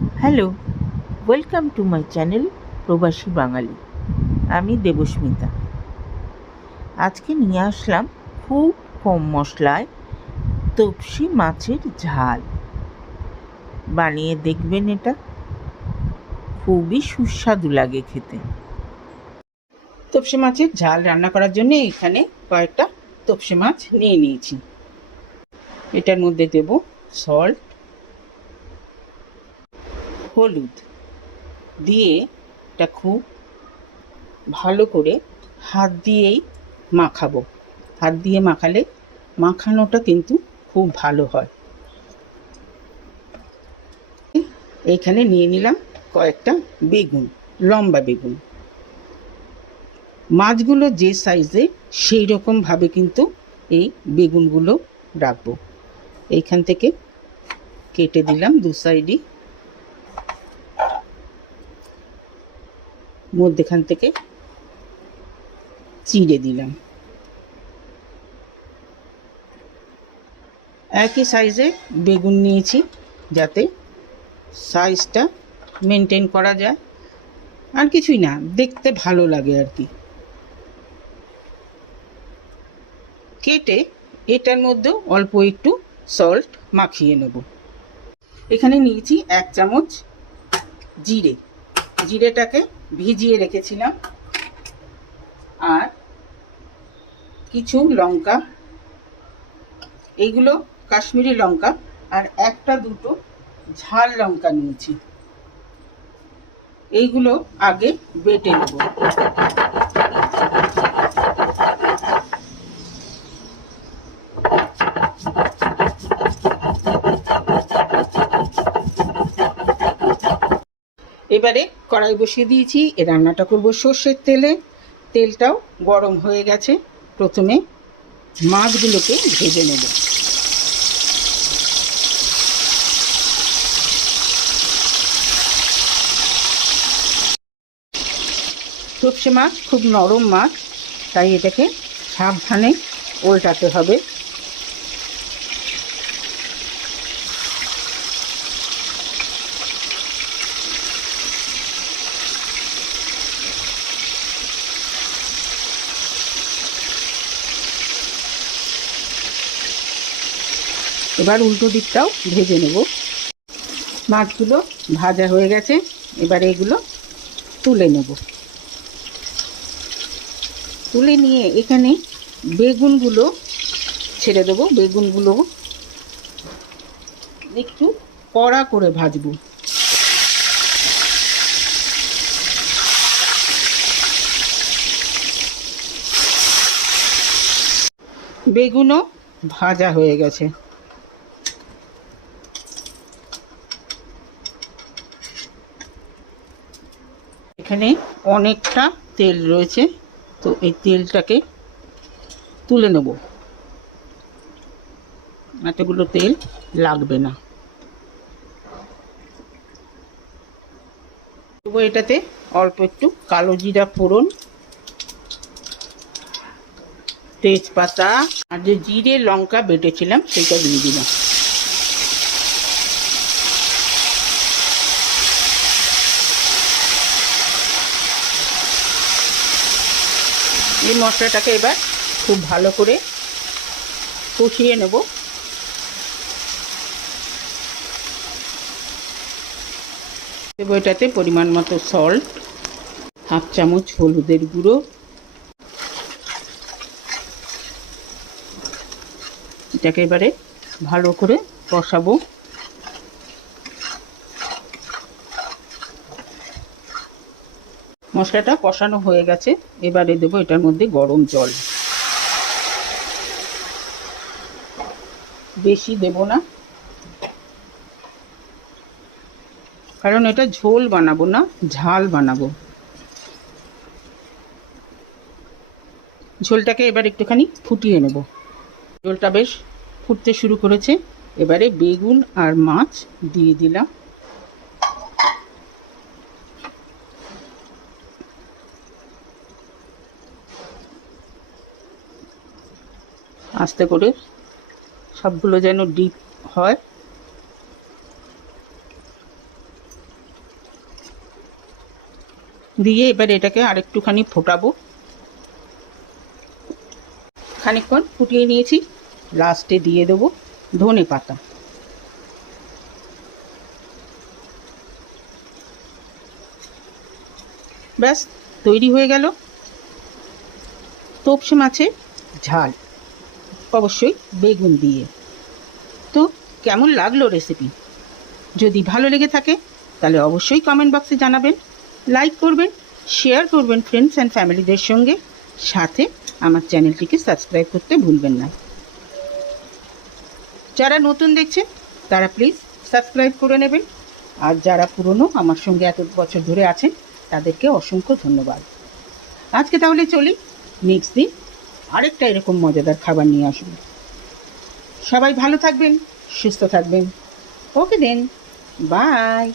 Hello welcome to my channel Probashi Bangali আমি দেবস্মিতা। আজকে নিয়ে আসলাম খুব কম মশলায় তপসি মাছের ঝাল। বানিয়ে দেখবেন এটা। খুবই সুস্বাদু লাগে খেতে। তপসে মাছের ঝাল রান্না করার জন্য এখানে কয়েকটা তপসে মাছ নিয়ে নিয়েছি। এটার মধ্যে দেব সল্ট হলুদ দিয়ে এটা খুব ভালো করে হাত দিয়েই মাখাবো। হাত দিয়ে মাখালে মাখানোটা কিন্তু খুব ভালো হয়। এইখানে নিয়ে নিলাম কয়েকটা বেগুন, লম্বা বেগুন। মাছগুলো যে সাইজে সেই রকমভাবে কিন্তু এই বেগুনগুলো রাখব। এইখান থেকে কেটে দিলাম দু সাইডই। মধ্যেখান থেকে চিড়ে দিলাম। একই সাইজে বেগুন নিয়েছি যাতে সাইজটা মেনটেন করা যায়। আর কিছুই না, দেখতে ভালো লাগে আর কি। কেটে এটার মধ্যেও অল্প একটু সল্ট মাখিয়ে নেব। এখানে নিয়েছি এক চামচ জিরে। জিরেটাকে ভিজিয়ে রেখেছিলাম। আর কিছু লঙ্কা, এইগুলো কাশ্মীরি লঙ্কা আর একটা দুটো ঝাল লঙ্কা নিয়েছি। এইগুলো আগে বেটে নেব। এবারে কড়াই বসিয়ে দিয়েছি, এ রান্নাটা করব সর্ষের তেলে। তেলটাও গরম হয়ে গেছে। প্রথমে মাছগুলোকে ভেজে নেব। সর্ষে মাছ খুব নরম মাছ, তাই এটাকে সাবধানে উল্টাতে হবে। এবার উল্টো দিকটাও ভেজে নেব। মাছগুলো ভাজা হয়ে গেছে, এবার এগুলো তুলে নেব। তুলে নিয়ে এখানে বেগুনগুলো ছেড়ে দেবো, বেগুনগুলো একটু কড়া করে ভাজবো। বেগুনও ভাজা হয়ে গেছে। এখানে অনেকটা তেল রয়েছে। তো এই তেলটাকে তুলে নেব। এতগুলো তেল লাগবে না। এটাতে অল্প একটু কালো জিরা ফোড়ন, তেজপাতা, আর যে জিরে লঙ্কা বেটেছিলাম সেটা দিয়ে দিলাম। এই মশলাটাকে এবার খুব ভালো করে কষিয়ে নেব। দেবো এটাতে পরিমাণ মতো সল্ট হাফ চামচ হলুদের গুঁড়ো, এটাকে এবারে ভালো করে কষাবো। মশলাটা কষানো হয়ে গেছে। এবারে দেবো এটার মধ্যে গরম জল। বেশি দেব না। কারণ এটা ঝোল বানাবো না, ঝাল বানাবো। ঝোলটাকে এবার একটুখানি ফুটিয়ে নেব। ঝোলটা বেশ ফুটতে শুরু করেছে। এবারে বেগুন আর মাছ দিয়ে দিলাম। আস্তে করে সবগুলো যেন ডিপ হয়। দিয়ে এবার এটাকে আরেকটুখানি ফোটাবো। খানিকক্ষণ ফুটিয়ে নিয়েছি, লাস্টে দিয়ে দেবো ধনে পাতা। ব্যাস, তৈরি হয়ে গেল। তোপসে মাছের ঝাল। অবশ্যই বেগুন দিয়ে। তো কেমন লাগল রেসিপি যদি ভালো লেগে থাকে, তাহলে অবশ্যই কমেন্ট বক্সে জানাবেন লাইক করবেন শেয়ার করবেন ফ্রেন্ডস অ্যান্ড ফ্যামিলিদের সঙ্গে। সাথে আমার চ্যানেলটিকে সাবস্ক্রাইব করতে ভুলবেন না। যারা নতুন দেখছেন, তারা প্লিজ সাবস্ক্রাইব করে নেবেন। আর যারা পুরনো, আমার সঙ্গে এত বছর ধরে আছেন, তাদেরকে অসংখ্য ধন্যবাদ। আজকে তাহলে চলি নেক্সট দিন আরেকটা এরকম মজাদার খাবার নিয়ে আসব। সবাই ভালো থাকবেন সুস্থ থাকবেন। Okay then bye.